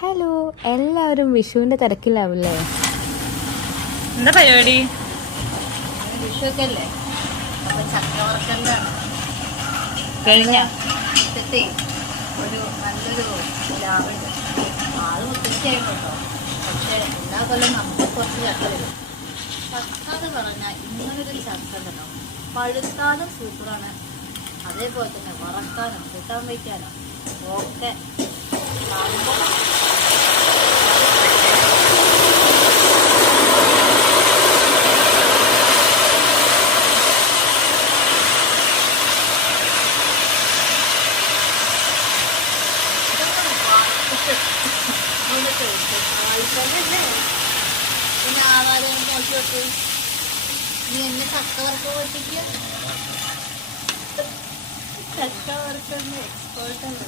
Hello, എല്ലാവരും വിഷുവിന്റെ തിരക്കിലാവില്ലേ? എന്താ പരിപാടി? വിഷുവൊക്കെ അല്ലേ, അപ്പൊ ചക്കവറക്കല്ലാണ് കഴിഞ്ഞ മുറ്റത്തെ ഒരു നല്ലൊരു ലാവുണ്ട്. ആള് മുത്തശ്ശിയായിരുന്നു കേട്ടോ. പക്ഷെ എല്ലാ കൊല്ലം നമുക്ക് കുറച്ച് ചക്ക വരും. ചക്ക എന്ന് പറഞ്ഞാൽ ഇങ്ങനൊരു ചക്ക ഉണ്ടല്ലോ, പഴുത്താലും സൂപ്പറാണ്, അതേപോലെ തന്നെ വറക്കാനും കൂട്ടാൻ വയ്ക്കാനും ഒക്കെ പിന്നെ ആവാതെ നോക്കി നോക്കി നീ എന്നെ ചക്ക വറുത്ത് പൊട്ടിക്കുക. ചക്ക വറുക്കുന്ന എക്സ്പേർട്ടാണ്.